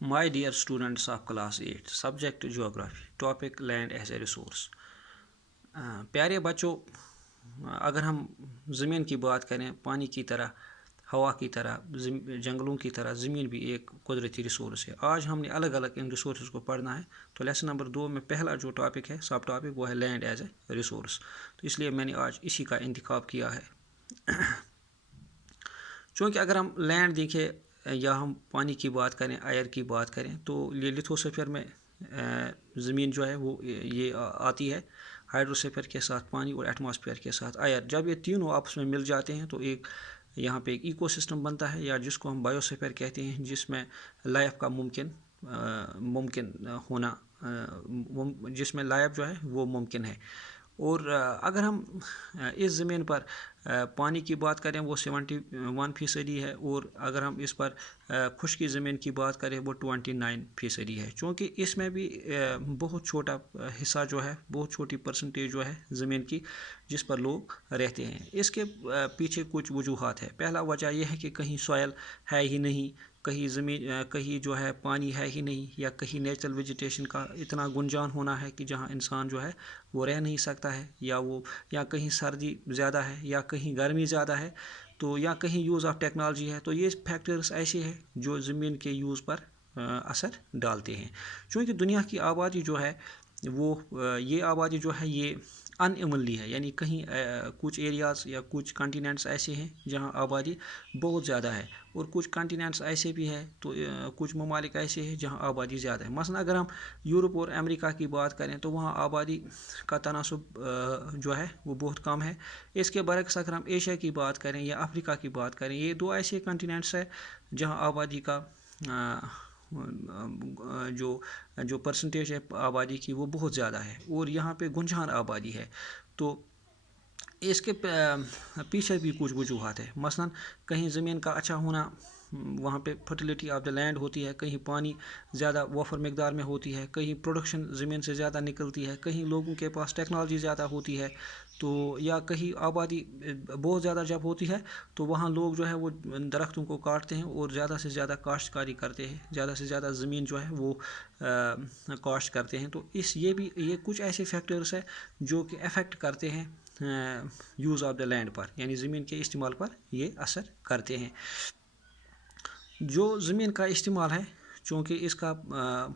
My dear students of class 8, subject geography, topic land as a resource. پیارے بچوں، اگر ہم زمین کی بات کریں، پانی کی طرح، ہوا کی طرح، جنگلوں کی طرح زمین بھی ایک قدرتی ریسورس ہے. آج ہم نے الگ الگ ان ریسورسز کو پڑھنا ہے. تو لیسن نمبر 2 میں پہلا جو ٹاپک ہے، سب ٹاپک، وہ ہے لینڈ ایز اے ریسورس. تو اس لیے میں نے آج اسی کا انتخاب کیا ہے. چونکہ اگر ہم لینڈ دیکھیں یا ہم پانی کی بات کریں، ایئر کی بات کریں، تو یہ لتھوسفیئر میں زمین جو ہے وہ یہ آتی ہے ہائیڈروسفیئر کے ساتھ پانی اور ایٹماسفیئر کے ساتھ ایئر. جب یہ تینوں آپس میں مل جاتے ہیں تو ایک یہاں پہ ایک ایکو سسٹم بنتا ہے، یا جس کو ہم بایوسفیئر کہتے ہیں، جس میں لائف کا ممکن ہونا، جس میں لائف جو ہے وہ ممکن ہے. اور اگر ہم اس زمین پر پانی کی بات کریں وہ 71% ہے، اور اگر ہم اس پر خشکی زمین کی بات کریں وہ 29% ہے. چونکہ اس میں بھی بہت چھوٹا حصہ جو ہے، بہت چھوٹی پرسنٹیج جو ہے زمین کی جس پر لوگ رہتے ہیں. اس کے پیچھے کچھ وجوہات ہے. پہلا وجہ یہ ہے کہ کہیں سوائل ہے ہی نہیں، کہیں جو ہے پانی ہے ہی نہیں، یا کہیں نیچرل ویجیٹیشن کا اتنا گنجان ہونا ہے کہ جہاں انسان جو ہے وہ رہ نہیں سکتا ہے، یا کہیں سردی زیادہ ہے، یا کہیں گرمی زیادہ ہے، تو یا کہیں یوز آف ٹیکنالوجی ہے. تو یہ فیکٹرز ایسے ہیں جو زمین کے یوز پر اثر ڈالتے ہیں. چونکہ دنیا کی آبادی جو ہے یہ آبادی جو ہے یہ ان ایونلی ہے، یعنی کہیں کچھ ایریاز یا کچھ کنٹیننٹس ایسے ہیں جہاں آبادی بہت زیادہ ہے، اور کچھ کنٹیننٹس ایسے بھی ہیں، تو کچھ ممالک ایسے ہیں جہاں آبادی زیادہ ہے. مثلا اگر ہم یورپ اور امریکہ کی بات کریں تو وہاں آبادی کا تناسب جو ہے وہ بہت کم ہے. اس کے برعکس اگر ہم ایشیا کی بات کریں یا افریقہ کی بات کریں، یہ دو ایسے کنٹیننٹس ہیں جہاں آبادی کا جو پرسنٹیج ہے آبادی کی وہ بہت زیادہ ہے، اور یہاں پہ گنجان آبادی ہے. تو اس کے پیچھے بھی کچھ وجوہات ہیں. مثلا کہیں زمین کا اچھا ہونا، وہاں پہ فرٹیلیٹی آف دا لینڈ ہوتی ہے، کہیں پانی زیادہ وافر مقدار میں ہوتی ہے، کہیں پروڈکشن زمین سے زیادہ نکلتی ہے، کہیں لوگوں کے پاس ٹیکنالوجی زیادہ ہوتی ہے. تو یا کہیں آبادی بہت زیادہ جب ہوتی ہے تو وہاں لوگ جو ہے وہ درختوں کو کاٹتے ہیں اور زیادہ سے زیادہ کاشتکاری کرتے ہیں، زیادہ سے زیادہ زمین جو ہے وہ کاشت کرتے ہیں. تو یہ کچھ ایسے فیکٹرز ہیں جو کہ افیکٹ کرتے ہیں یوز آف دا لینڈ پر، یعنی زمین کے استعمال پر یہ اثر کرتے ہیں. جو زمین کا استعمال ہے، چونکہ اس کا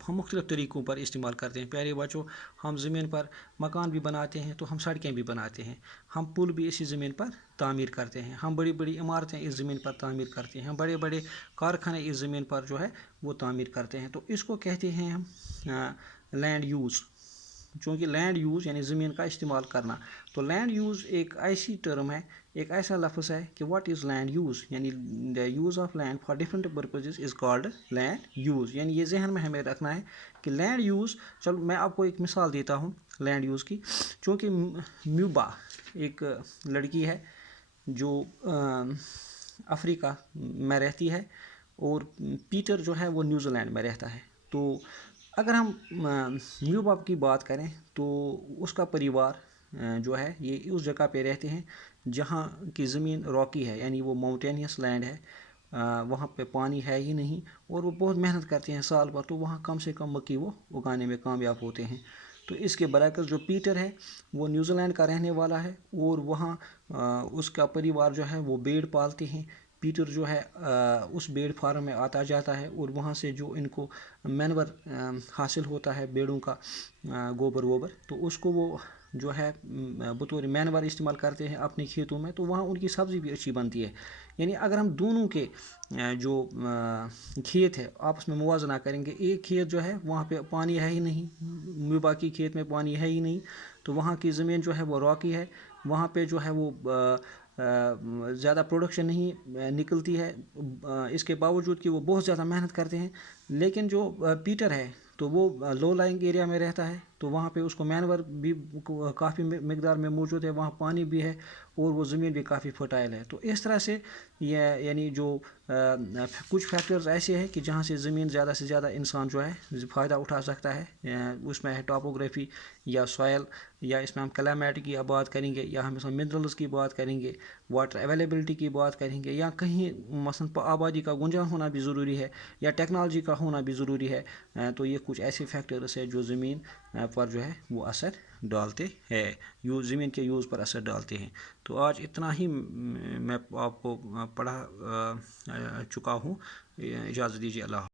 ہم مختلف طریقوں پر استعمال کرتے ہیں. پیارے بچوں، ہم زمین پر مکان بھی بناتے ہیں، تو ہم سڑکیں بھی بناتے ہیں، ہم پل بھی اسی زمین پر تعمیر کرتے ہیں، ہم بڑی بڑی عمارتیں اس زمین پر تعمیر کرتے ہیں، ہم بڑے بڑے کارخانے اس زمین پر جو ہے وہ تعمیر کرتے ہیں. تو اس کو کہتے ہیں ہم لینڈ یوز. چونکہ لینڈ یوز یعنی زمین کا استعمال کرنا. تو لینڈ یوز ایک ایسی ٹرم ہے، ایک ایسا لفظ ہے کہ واٹ از لینڈ یوز، یعنی the use of land for different purposes is called land use. یعنی یہ ذہن میں ہمیں رکھنا ہے کہ لینڈ یوز، چلو میں آپ کو ایک مثال دیتا ہوں لینڈ یوز کی. چونکہ میوبا ایک لڑکی ہے جو افریقہ میں رہتی ہے، اور پیٹر جو ہے وہ نیوزی لینڈ میں رہتا ہے. تو اگر ہم میوبا کی بات کریں تو اس کا پریوار جو ہے یہ اس جگہ پہ رہتے ہیں جہاں کی زمین راکی ہے، یعنی وہ ماؤنٹینیس لینڈ ہے، وہاں پہ پانی ہے ہی نہیں، اور وہ بہت محنت کرتے ہیں سال بھر، تو وہاں کم سے کم مکئی وہ اگانے میں کامیاب ہوتے ہیں. تو اس کے برعکس جو پیٹر ہے وہ نیوزی لینڈ کا رہنے والا ہے، اور وہاں اس کا پریوار جو ہے وہ بھیڑ پالتے ہیں. پیٹر جو ہے اس بھیڑ فارم میں آتا جاتا ہے، اور وہاں سے جو ان کو مینور حاصل ہوتا ہے بیڑوں کا گوبر ووبر، تو اس کو وہ جو ہے بطور مینور استعمال کرتے ہیں اپنے کھیتوں میں. تو وہاں ان کی سبزی بھی اچھی بنتی ہے. یعنی اگر ہم دونوں کے جو کھیت ہے آپس میں موازنہ کریں گے، ایک کھیت جو ہے وہاں پہ پانی ہے ہی نہیں، میوبا کی کھیت میں پانی ہے ہی نہیں، تو وہاں کی زمین جو ہے وہ راکی ہے، وہاں پہ جو ہے وہ زیادہ پروڈکشن نہیں نکلتی ہے، اس کے باوجود کہ وہ بہت زیادہ محنت کرتے ہیں. لیکن جو پیٹر ہے تو وہ لو لائنگ ایریا میں رہتا ہے، تو وہاں پہ اس کو مینور بھی کافی مقدار میں موجود ہے، وہاں پانی بھی ہے اور وہ زمین بھی کافی فرٹائل ہے. تو اس طرح سے یہ یعنی جو کچھ فیکٹرز ایسے ہیں کہ جہاں سے زمین زیادہ سے زیادہ انسان جو ہے فائدہ اٹھا سکتا ہے. اس میں ہے ٹاپوگرافی یا سوائل، یا اس میں ہم کلائمیٹ کی بات کریں گے، یا ہم اس میں منرلز کی بات کریں گے، واٹر اویلیبلٹی کی بات کریں گے، یا کہیں مثلاً آبادی کا گنجان ہونا بھی ضروری ہے، یا ٹیکنالوجی کا ہونا بھی ضروری ہے. تو یہ کچھ ایسے فیکٹرز ہیں جو زمین پر جو ہے وہ اثر ڈالتے ہیں، زمین کے یوز پر اثر ڈالتے ہیں. تو آج اتنا ہی میں آپ کو پڑھا چکا ہوں. اجازت دیجیے. اللہ حافظ.